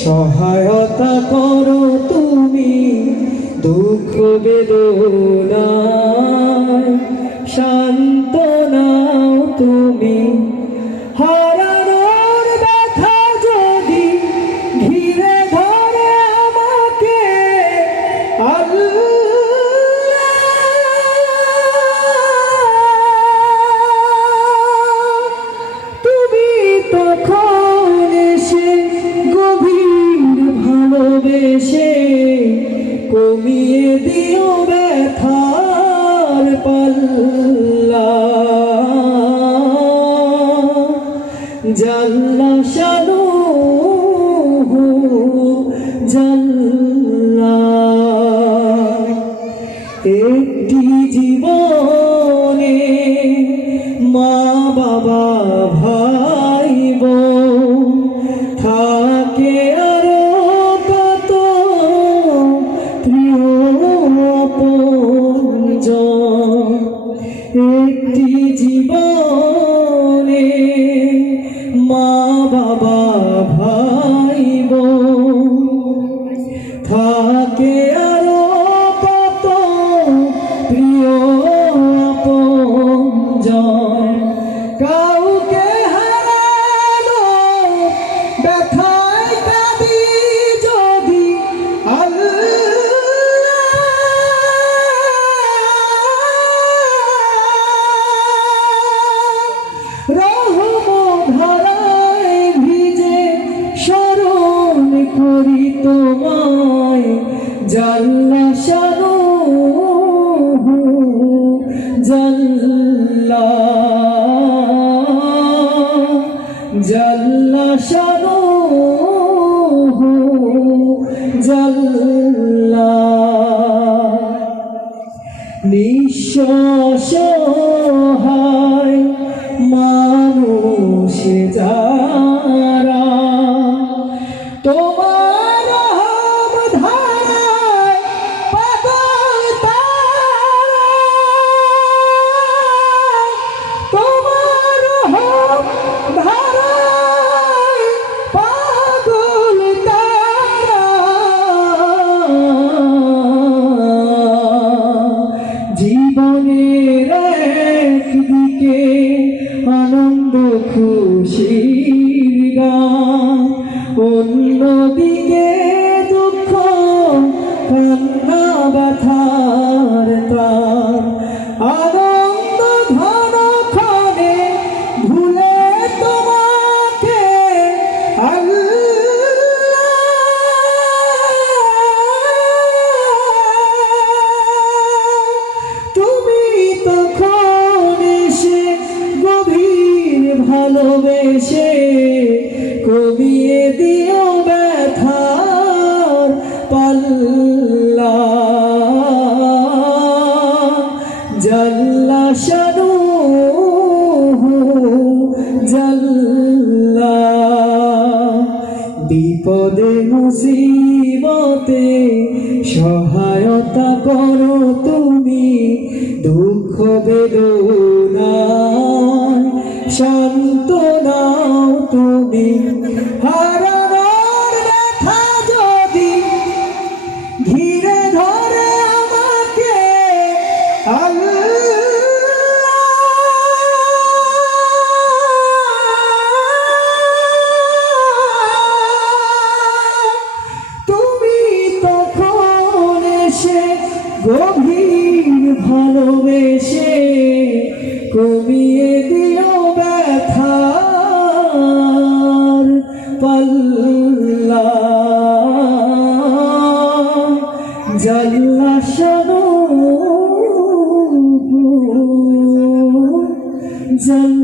সহায়তা করো তুমি দুঃখ বেদনা শান্ত তুমি কমিয়ে দিও ব্যথার পাল্লা। জাল্লা শানু জাল্লা একটি জীবনে মা বাবা ভাই জীবনে মা বাবা ভাই বোন থাকে নিঃশ্বাসহায় ভালোবেসে কমিয়ে দিও ব্যথার পাল্লা। জাল্লা শানু জাল্লা। বিপদে মুসিবতে সহায়তা করো তুমি, দুঃখ বেদনায় শান্ত গভীর ভালোবেসে কমিয়ে দিও ব্যথার পাল্লা। জাল্লা শানু জাল্লা